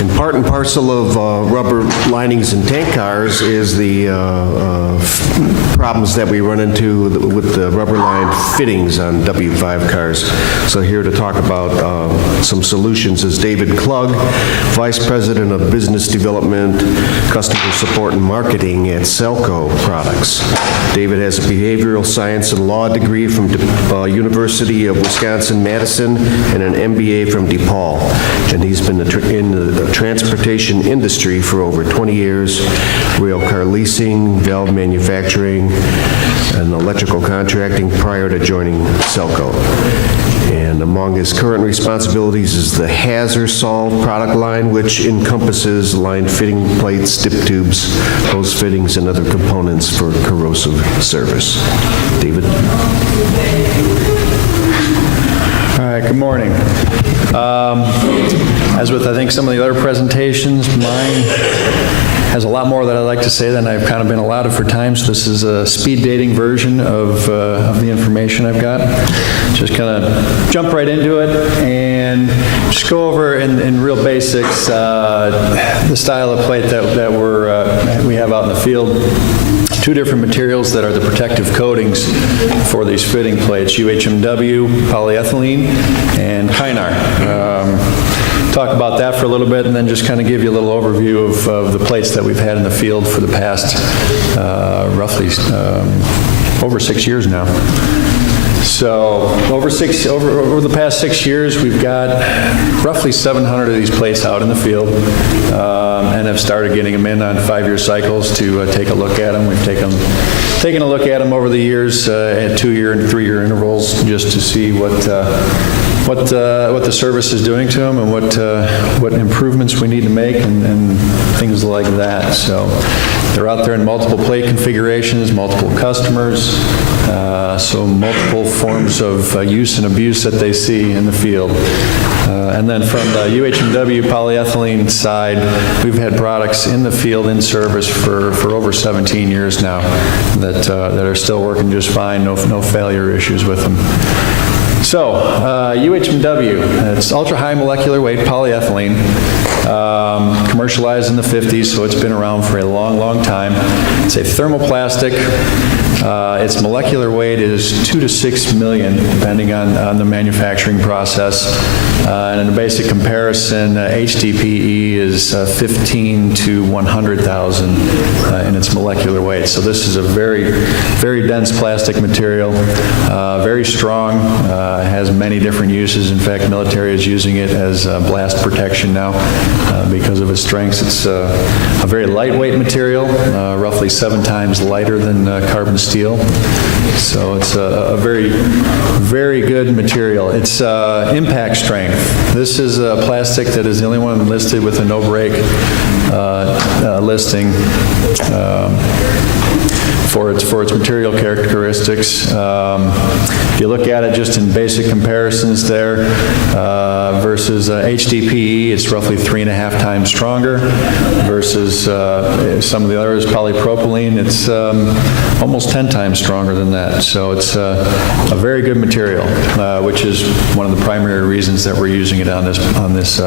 And part and parcel of rubber linings in tank cars is the problems that we run into with the rubber lined fittings on W5 cars. So here to talk about some solutions is David Clugg, Vice President of Business Development, Customer Support and Marketing at Selco Products. David has a behavioral science and law degree from University of Wisconsin-Madison and an MBA from DePaul. And he's been in the transportation industry for over 20 years, rail car leasing, valve manufacturing, and electrical contracting prior to joining Selco. And among his current responsibilities is the Hazard Solve product line, which encompasses lined fitting plates, dip tubes, hose fittings, and other components for corrosive service. David? All right, good morning. As with, I think, some of the other presentations, mine has a lot more that I'd like to say than I've kind of been allotted for time, so this is a speed dating version of the information I've got. Just kind of jump right into it and just go over in real basics the style of plate that we have out in the field. Two different materials that are the protective coatings for these fitting plates, UHMW, polyethylene, and Kynar. Talk about that for a little bit and then just kind of give you a little overview of the plates that we've had in the field for the past roughly over 6 years now. So over the past 6 years, we've got roughly 700 of these plates out in the field and have started getting them in on 5-year cycles to take a look at them. We've taken a look at them over the years at 2-year and 3-year intervals just to see what the service is doing to them and what improvements we need to make and things like that. So they're out there in multiple plate configurations, multiple customers, so multiple forms of use and abuse that they see in the field. And then from the UHMW polyethylene side, we've had products in the field in service for over 17 years now that are still working just fine, no failure issues with them. So, UHMW, it's ultra-high molecular weight polyethylene, commercialized in the 50s, so it's been around for a long, long time. It's a thermoplastic. Its molecular weight is 2 to 6 million, depending on the manufacturing process. And in a basic comparison, HDPE is 15 to 100,000 in its molecular weight. So this is a very, very dense plastic material, very strong, has many different uses. In fact, military is using it as blast protection now because of its strengths. It's a very lightweight material, roughly 7 times lighter than carbon steel. So it's a very, very good material. It's impact strength. This is a plastic that is the only one listed with a no-break listing for its material characteristics. If you look at it just in basic comparisons there versus HDPE, it's roughly 3.5 times stronger versus some of the others, polypropylene, it's almost 10 times stronger than that. So it's a very good material, which is one of the primary reasons that we're using it on this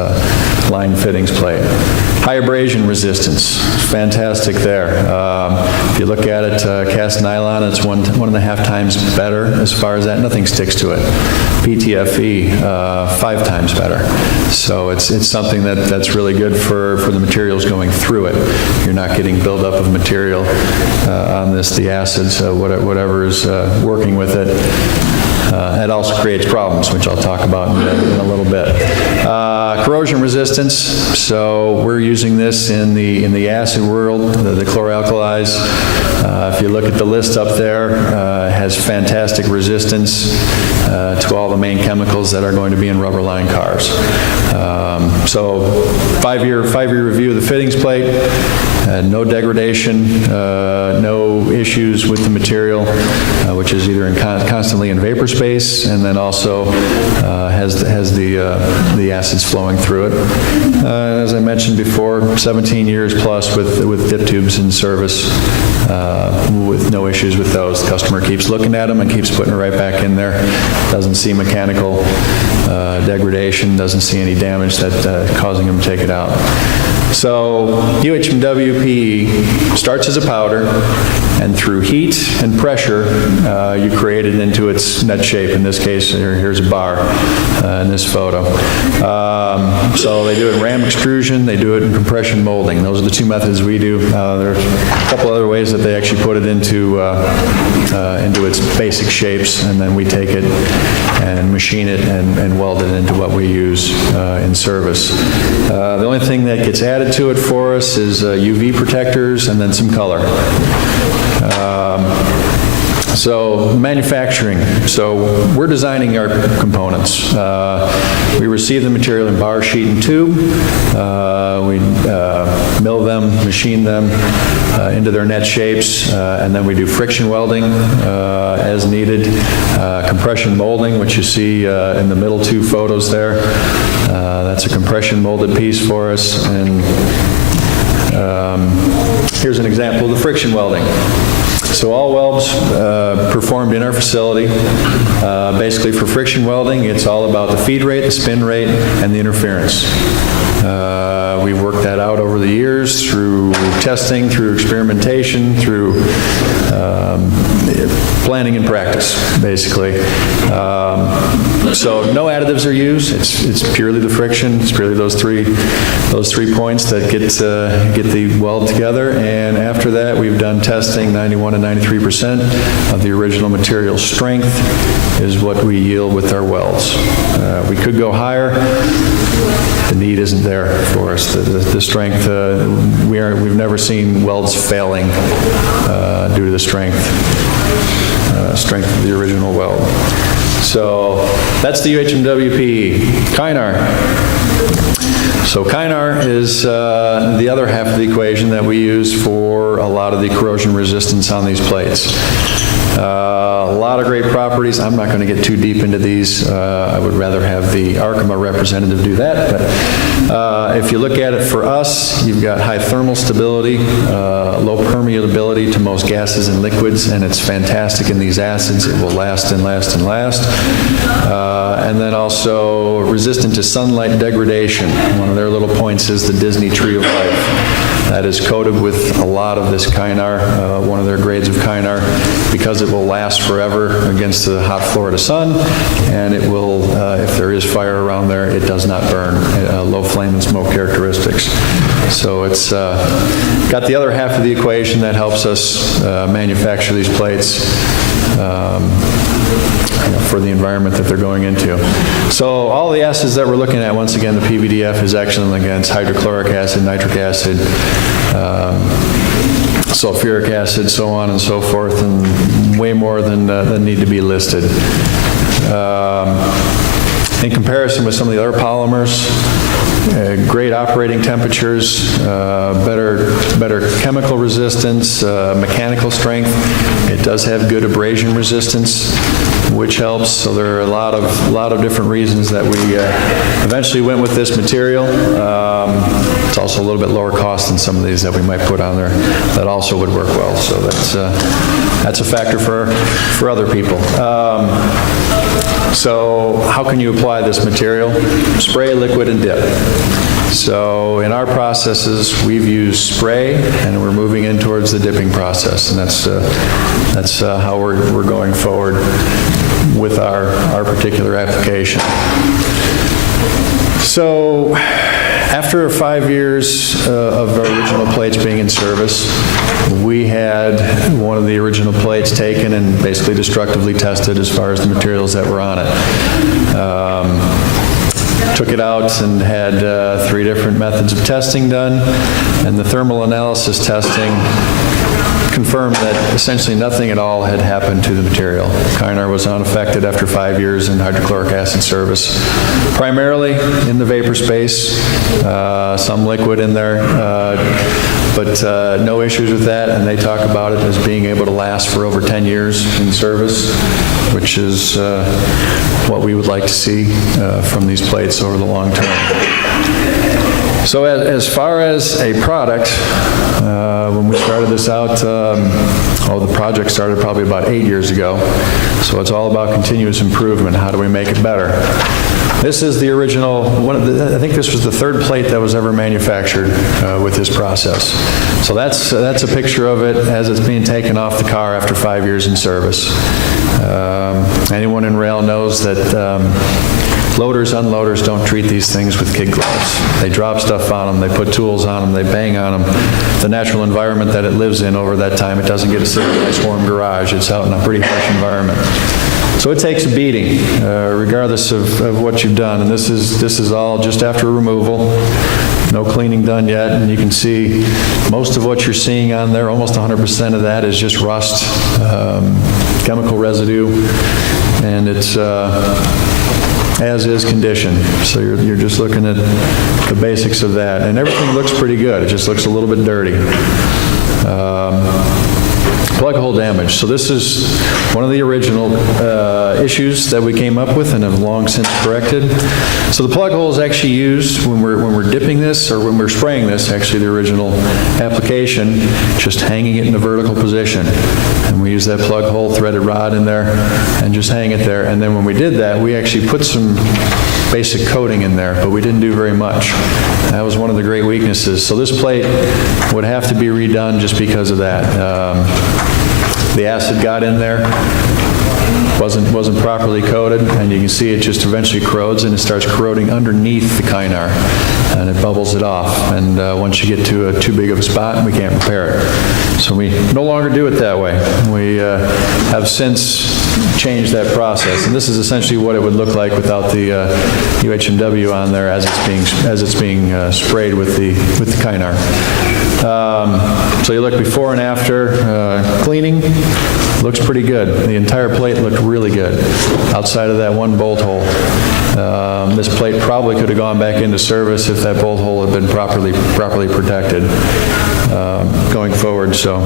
line fittings plate. High abrasion resistance, fantastic there. If you look at it, cast nylon, it's 1.5 times better as far as that. Nothing sticks to it. PTFE, 5 times better. So it's something that's really good for the materials going through it. You're not getting buildup of material on the acids, whatever is working with it. It also creates problems, which I'll talk about in a little bit. Corrosion resistance, so we're using this in the acid world, the chloralkalis. If you look at the list up there, it has fantastic resistance to all the main chemicals that are going to be in rubber-lined cars. So 5-year review of the fittings plate. no degradation, no issues with the material, which is either constantly in vapor space, and then also has the acids flowing through it. As I mentioned before, 17 years plus with dip tubes in service, with no issues with those. The customer keeps looking at them and keeps putting it right back in there. Doesn't see mechanical degradation, doesn't see any damage that causing them to take it out. So UHMWP starts as a powder, and through heat and pressure, you create it into its net shape. In this case, here's a bar in this photo. So they do it in ram extrusion, they do it in compression molding. Those are the two methods we do. There's a couple other ways that they actually put it into its basic shapes, and then we take it and machine it and weld it into what we use in service. The only thing that gets added to it for us is UV protectors and then some color. So manufacturing. So we're designing our components. We receive the material in bar, sheet, and tube. We mill them, machine them into their net shapes, and then we do friction welding as needed. Compression molding, which you see in the middle two photos there. That's a compression molded piece for us. And here's an example of the friction welding. So all welds performed in our facility. Basically for friction welding, it's all about the feed rate, the spin rate, and the interference. We've worked that out over the years through testing, through experimentation, through planning and practice, basically. So no additives are used. It's purely the friction. It's purely those three points that get the weld together. And after that, we've done testing. 91 to 93% of the original material strength is what we yield with our welds. We could go higher. The need isn't there for us. The strength, we've never seen welds failing due to the strength of the original weld. So that's the UHMWP. Kynar. So Kynar is the other half of the equation that we use for a lot of the corrosion resistance on these plates. A lot of great properties. I'm not going to get too deep into these. I would rather have the Arkema representative do that. But if you look at it for us, you've got high thermal stability, low permeability to most gases and liquids, and it's fantastic in these acids. It will last and last and last. And then also resistant to sunlight degradation. One of their little points is the Disney tree of life. That is coated with a lot of this Kynar, one of their grades of Kynar, because it will last forever against the hot Florida sun, and it will, if there is fire around there, it does not burn. Low flame and smoke characteristics. So it's got the other half of the equation that helps us manufacture these plates for the environment that they're going into. So all the acids that we're looking at, once again, the PVDF is excellent against hydrochloric acid, nitric acid, sulfuric acid, so on and so forth, and way more than need to be listed. In comparison with some of the other polymers, great operating temperatures, better chemical resistance, mechanical strength. It does have good abrasion resistance, which helps. So there are a lot of different reasons that we eventually went with this material. It's also a little bit lower cost than some of these that we might put on there that also would work well. So that's a factor for other people. So how can you apply this material? Spray, liquid, and dip. So in our processes, we've used spray, and we're moving in towards the dipping process, and that's how we're going forward with our particular application. So after 5 years of our original plates being in service, we had one of the original plates taken and basically destructively tested as far as the materials that were on it. Took it out and had 3 different methods of testing done, and the thermal analysis testing confirmed that essentially nothing at all had happened to the material. Kynar was unaffected after 5 years in hydrochloric acid service, primarily in the vapor space, some liquid in there, but no issues with that, and they talk about it as being able to last for over 10 years in service, which is what we would like to see from these plates over the long term. So as far as a product, when we started this out, the project started probably about 8 years ago. So it's all about continuous improvement. How do we make it better? This is the original, I think this was the third plate that was ever manufactured with this process. So that's a picture of it as it's being taken off the car after 5 years in service. Anyone in rail knows that loaders, unloaders don't treat these things with kid gloves. They drop stuff on them, they put tools on them, they bang on them. The natural environment that it lives in over that time, it doesn't get to sit in a nice warm garage. It's out in a pretty harsh environment. So it takes a beating, regardless of what you've done. And this is all just after removal. No cleaning done yet, and you can see most of what you're seeing on there, almost 100% of that is just rust, chemical residue, and it's as-is condition. So you're just looking at the basics of that. And everything looks pretty good. It just looks a little bit dirty. Plug hole damage. So this is one of the original issues that we came up with and have long since corrected. So the plug hole is actually used when we're dipping this, or when we're spraying this, actually the original application, just hanging it in a vertical position. And we use that plug hole threaded rod in there and just hang it there. And then when we did that, we actually put some basic coating in there, but we didn't do very much. That was one of the great weaknesses. So this plate would have to be redone just because of that. The acid got in there, wasn't properly coated, and you can see it just eventually corrodes, and it starts corroding underneath the kynar, and it bubbles it off. And once you get to too big of a spot, we can't repair it. So we no longer do it that way. We have since changed that process, and this is essentially what it would look like without the UHMW on there as it's being sprayed with the kynar. So you look before and after cleaning, looks pretty good. The entire plate looked really good outside of that one bolt hole. This plate probably could have gone back into service if that bolt hole had been properly protected going forward. So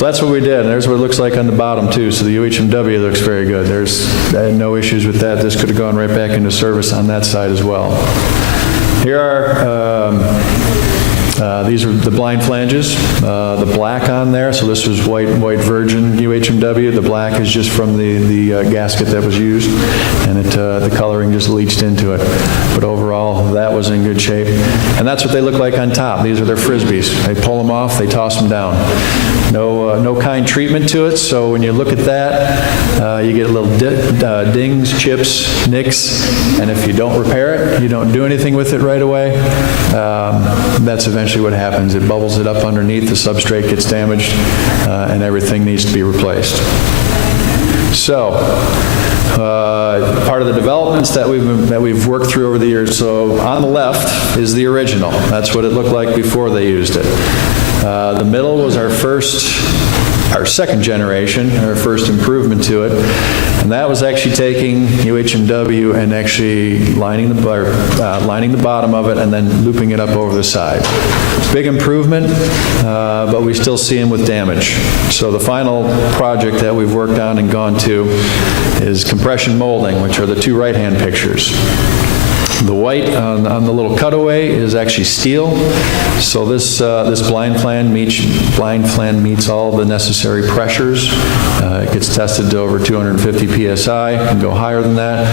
that's what we did, and there's what it looks like on the bottom too. So the UHMW looks very good. There's no issues with that. This could have gone right back into service on that side as well. Here are these are the blind flanges, the black on there, so this was white virgin UHMW. The black is just from the gasket that was used, and the coloring just leached into it. But overall, that was in good shape. And that's what they look like on top. These are their Frisbees. They pull them off, they toss them down. No kind treatment to it, so when you look at that, you get little dings, chips, nicks, and if you don't repair it, you don't do anything with it right away, that's eventually what happens. It bubbles it up underneath, the substrate gets damaged, and everything needs to be replaced. So, part of the developments that we've worked through over the years, so on the left is the original. That's what it looked like before they used it. The middle was our second generation, our first improvement to it, and that was actually taking UHMW and actually lining the bottom of it and then looping it up over the side. Big improvement, but we still see them with damage. So the final project that we've worked on and gone to is compression molding, which are the two right-hand pictures. The white on the little cutaway is actually steel. So this blind flan meets all the necessary pressures. It gets tested to over 250 psi, can go higher than that,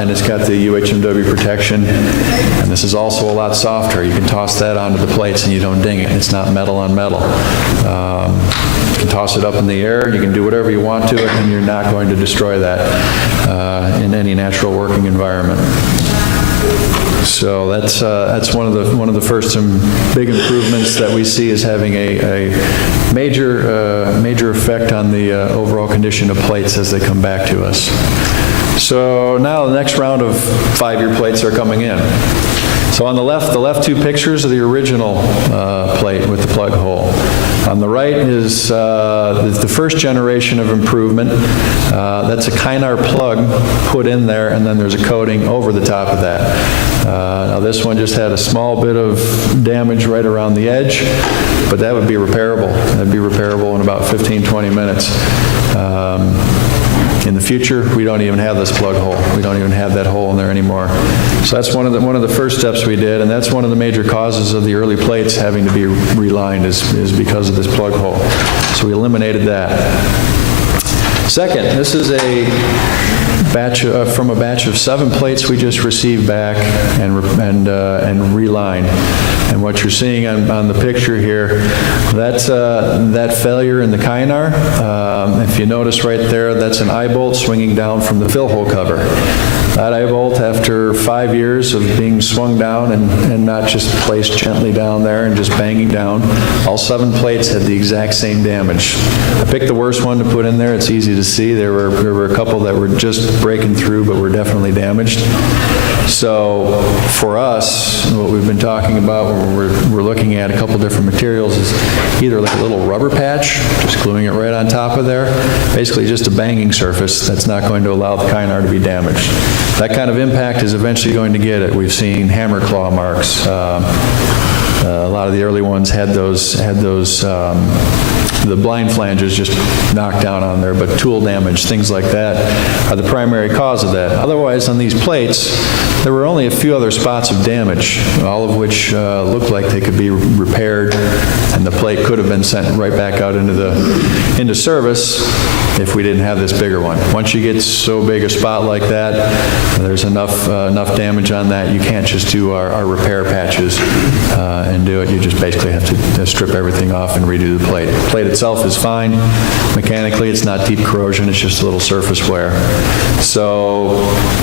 and it's got the UHMW protection. And this is also a lot softer. You can toss that onto the plates and you don't ding it. It's not metal on metal. You can toss it up in the air, you can do whatever you want to it, and you're not going to destroy that in any natural working environment. So that's one of the first big improvements that we see as having a major effect on the overall condition of plates as they come back to us. So now the next round of 5-year plates are coming in. So on the left two pictures are the original plate with the plug hole. On the right is the first generation of improvement. That's a Kynar plug put in there, and then there's a coating over the top of that. Now this one just had a small bit of damage right around the edge, but that would be repairable. That'd be repairable in about 15, 20 minutes. In the future, we don't even have this plug hole. We don't even have that hole in there anymore. So that's one of the first steps we did, and that's one of the major causes of the early plates having to be relined is because of this plug hole. So we eliminated that. Second, this is a batch from a batch of 7 plates we just received back and relined. And what you're seeing on the picture here, that's that failure in the Kynar. If you notice right there, that's an eye bolt swinging down from the fill hole cover. That eye bolt, after 5 years of being swung down and not just placed gently down there and just banging down, all 7 plates had the exact same damage. I picked the worst one to put in there. It's easy to see. There were a couple that were just breaking through but were definitely damaged. So for us, what we've been talking about when we're looking at a couple different materials is either like a little rubber patch, just gluing it right on top of there, basically just a banging surface that's not going to allow the Kynar to be damaged. That kind of impact is eventually going to get it. We've seen hammer claw marks. A lot of the early ones had the blind flanges just knocked down on there, but tool damage, things like that, are the primary cause of that. Otherwise, on these plates, there were only a few other spots of damage, all of which looked like they could be repaired, and the plate could have been sent right back out into service if we didn't have this bigger one. Once you get so big a spot like that, there's enough damage on that, you can't just do our repair patches and do it. You just basically have to strip everything off and redo the plate. The plate itself is fine. Mechanically, it's not deep corrosion, it's just a little surface wear. So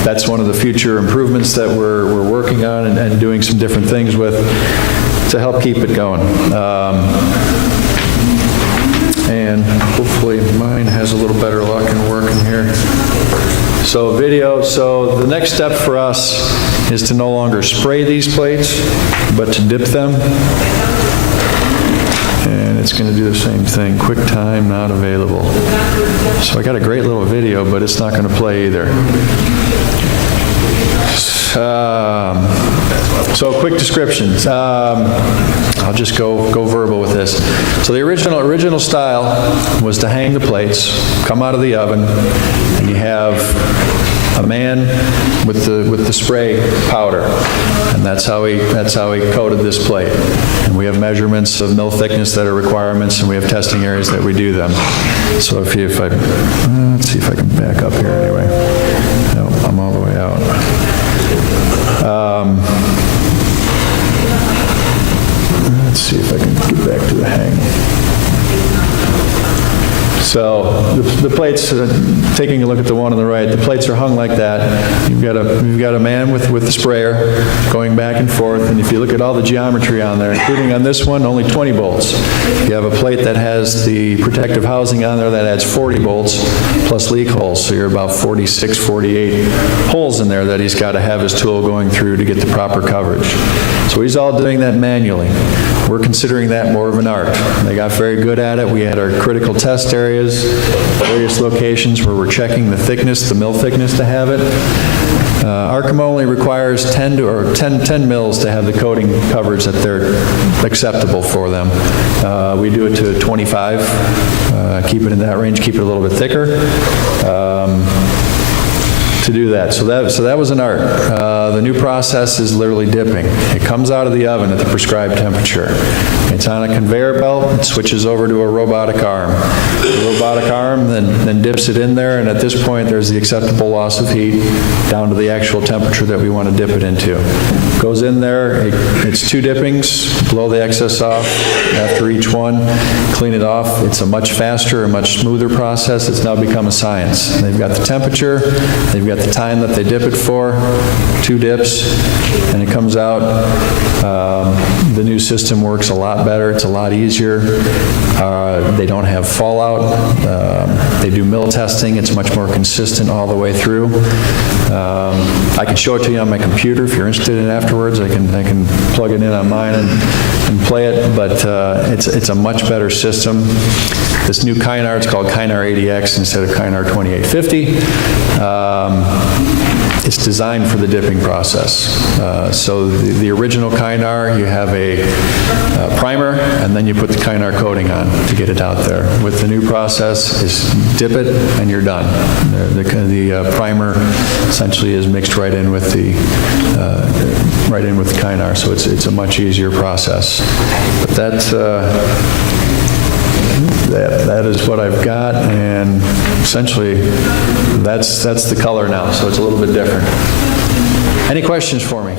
that's one of the future improvements that we're working on and doing some different things with to help keep it going. And hopefully mine has a little better luck in working here. So the next step for us is to no longer spray these plates, but to dip them. And it's going to do the same thing. QuickTime not available. So I got a great little video, but it's not going to play either. So quick descriptions. I'll just go verbal with this. So the original style was to hang the plates, come out of the oven, and you have a man with the spray powder, and that's how he coated this plate. And we have measurements of mill thickness that are requirements, and we have testing areas that we do them. So let's see if I can back up here anyway. No, I'm all the way out. Let's see if I can get back to the hang. So the plates, taking a look at the one on the right, the plates are hung like that. You've got a man with the sprayer going back and forth, and if you look at all the geometry on there, including on this one, only 20 bolts. You have a plate that has the protective housing on there that adds 40 bolts plus leak holes, so you're about 46, 48 holes in there that he's got to have his tool going through to get the proper coverage. So he's all doing that manually. We're considering that more of an art. They got very good at it. We had our critical test areas, various locations where we're checking the thickness, the mill thickness to have it. Arkham only requires 10 mils to have the coating coverage that they're acceptable for them. We do it to 25, keep it in that range, keep it a little bit thicker. To do that. So that was an art. The new process is literally dipping. It comes out of the oven at the prescribed temperature. It's on a conveyor belt. It switches over to a robotic arm. The robotic arm then dips it in there, and at this point there's the acceptable loss of heat down to the actual temperature that we want to dip it into. Goes in there. It's 2 dippings. Blow the excess off after each one. Clean it off. It's a much faster, a much smoother process. It's now become a science. They've got the temperature. They've got the time that they dip it for, 2 dips, and it comes out The new system works a lot better. It's a lot easier. They don't have fallout. They do mill testing. It's much more consistent all the way through. I can show it to you on my computer if you're interested in it afterwards. I can plug it in on mine and play it, but it's a much better system. This new Kynar, it's called Kynar 80X instead of Kynar 2850. It's designed for the dipping process. So the original Kynar, you have a primer, and then you put the Kynar coating on to get it out there. With the new process, is dip it, and you're done. The primer essentially is mixed right in with the Kynar, so it's a much easier process. But that is what I've got, and essentially that's the color now, so it's a little bit different. Any questions for me?